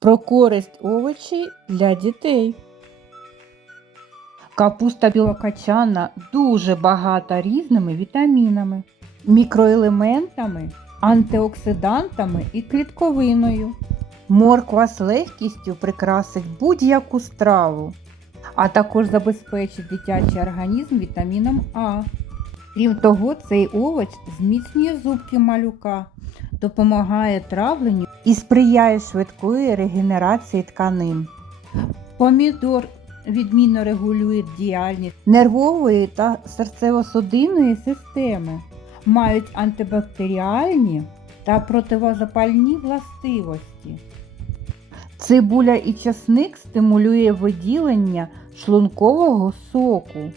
Про користь овочей для дітей. Капуста білокачана дуже багата різними вітамінами, мікроелементами, антиоксидантами і клітковиною. Морква з легкістю прикрасить будь-яку страву, а також забезпечить дитячий організм вітаміном А. Крім того, цей овоч зміцнює зубки малюка, допомагає травленню і сприяє швидкої регенерації тканин. Помідор відмінно регулює діяльність нервової та серцево-судинної системи, мають антибактеріальні та противозапальні властивості. Цибуля і часник стимулює виділення шлункового соку,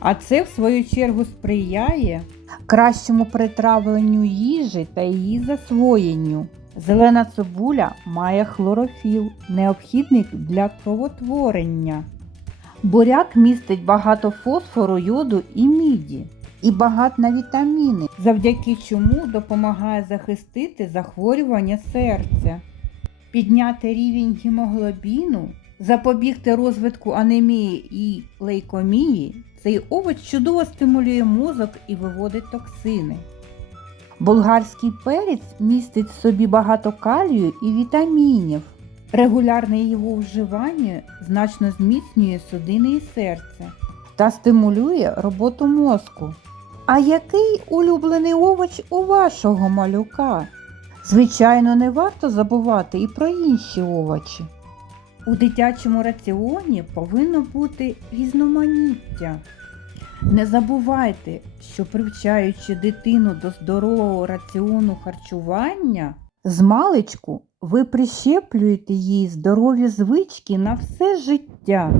а це в свою чергу сприяє кращому перетравленню їжі та її засвоєнню. Зелена цибуля має хлорофіл, необхідний для кровотворення. Буряк містить багато фосфору, йоду і міді і багат на вітаміни, завдяки чому допомагає захистити захворювання серця, підняти рівень гемоглобіну, запобігти розвитку анемії і лейкомії. Цей овоч чудово стимулює мозок і виводить токсини. Болгарський перець містить в собі багато калію і вітамінів. Регулярне його вживання значно зміцнює судини і серце та стимулює роботу мозку. А який улюблений овоч у вашого малюка? Звичайно, не варто забувати і про інші овочі. У дитячому раціоні повинно бути різноманіття. Не забувайте, що привчаючи дитину до здорового раціону харчування, з маличку ви прищеплюєте їй здорові звички на все життя.